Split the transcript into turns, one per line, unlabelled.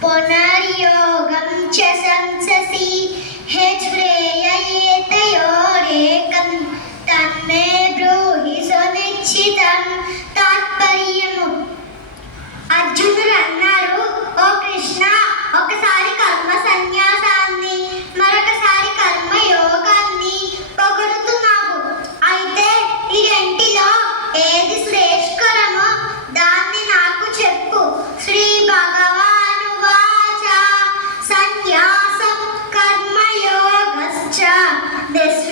पुनर्योगम च संससि हेज्रेय ये
Yes.